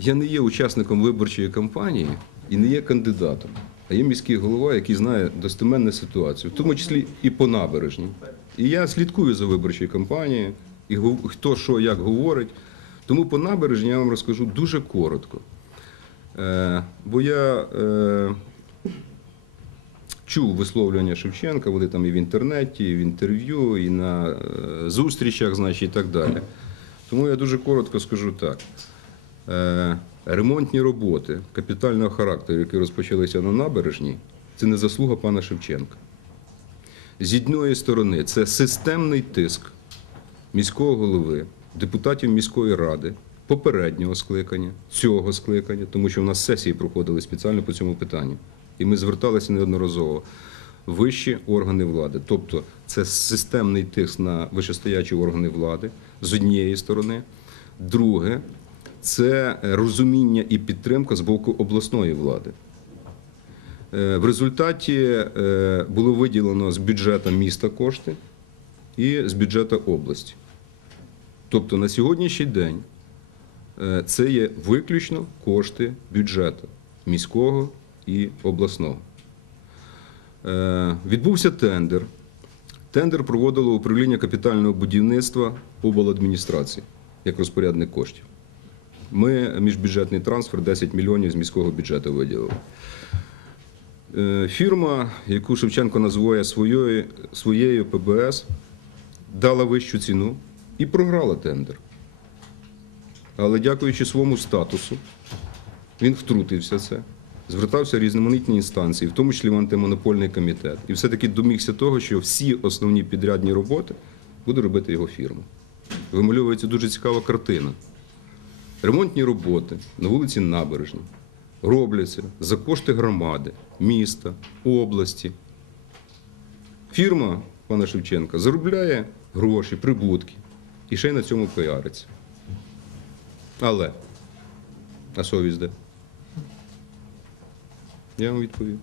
я не є учасником виборчої кампанії і не є кандидатом, а є міський голова, який знає достеменну ситуацію, в тому числі і по набережній. І я слідкую за виборчою кампанією, і хто що як говорить. Тому по набережній я вам розкажу дуже коротко. Е, бо я е, чув висловлювання Шевченка, вони там і в інтернеті, і в інтерв'ю, і на е, зустрічах, значить, і так далі. Тому я дуже коротко скажу так. Е, Ремонтні роботи капітального характеру, які розпочалися на набережній, це не заслуга пана Шевченка. З однієї сторони, це системний тиск міського голови, депутатів міської ради, попереднього скликання, цього скликання, тому що у нас сесії проходили спеціально по цьому питанню. І ми зверталися неодноразово. Вищі органи влади. Тобто це системний тиск на вищестоячі органи влади з однієї сторони. Друге, це розуміння і підтримка з боку обласної влади. Е, В результаті е, було виділено з бюджету міста кошти і з бюджету області. Тобто на сьогоднішній день е, це є виключно кошти бюджету міського і обласного. Відбувся тендер. Тендер проводило управління капітального будівництва обладміністрації як розпорядник коштів. Ми міжбюджетний трансфер 10 мільйонів з міського бюджету виділили. Е, Фірма, яку Шевченко називає своєю, своєю ПБС, дала вищу ціну і програла тендер. Але дякуючи своєму статусу, він втрутився це, звертався в різноманітні інстанції, в тому числі в антимонопольний комітет. І все-таки домігся того, що всі основні підрядні роботи буде робити його фірма. Вимальовується дуже цікава картина. Ремонтні роботи на вулиці Набережній робляться за кошти громади, міста, області. Фірма пана Шевченка заробляє гроші, прибутки і ще й на цьому піариться. Але, а совість де? Я вам відповів.